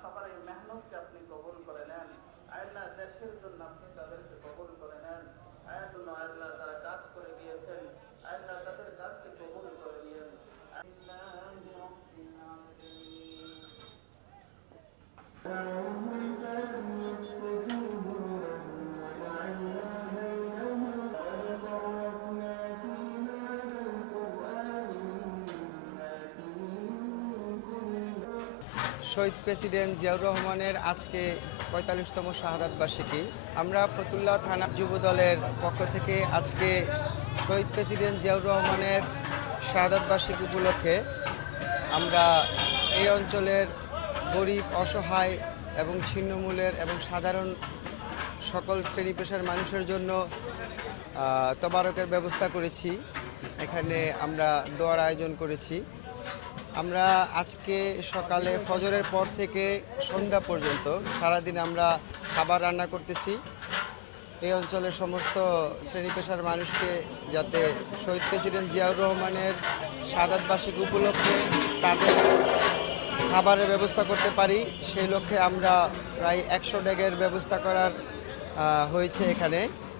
সবার মেহনতকে আপনি কবুল করে নেন। আল্লাহ দেশের জন্য আপনি তাদেরকে কবুল করে নেন। আল্লাহ যারা কাজ করে গিয়েছেন আল্লাহ তাদের কাজকে কবুল করে নিয়েন। শহীদ প্রেসিডেন্ট জিয়াউর রহমানের আজকে ৪৫তম শাহাদাত বার্ষিকী। আমরা ফতুল্লা থানা যুব দলের পক্ষ থেকে আজকে শহীদ প্রেসিডেন্ট জিয়াউর রহমানের শাহাদাত বার্ষিকী উপলক্ষে আমরা এই অঞ্চলের গরিব, অসহায় এবং ছিন্নমূলের এবং সাধারণ সকল শ্রেণী পেশার মানুষের জন্য তবারকের ব্যবস্থা করেছি। এখানে আমরা দোয়ার আয়োজন করেছি। আমরা আজকে সকালে ফজরের পর থেকে সন্ধ্যা পর্যন্ত সারাদিন আমরা খাবার রান্না করতেছি এই অঞ্চলের সমস্ত শ্রেণী পেশার মানুষকে, যাতে শহীদ প্রেসিডেন্ট জিয়াউর রহমানের শাহাদাত বার্ষিকী উপলক্ষে তাদের খাবারের ব্যবস্থা করতে পারি। সেই লক্ষ্যে আমরা প্রায় 100 ডেগের ব্যবস্থা করার হয়েছে এখানে।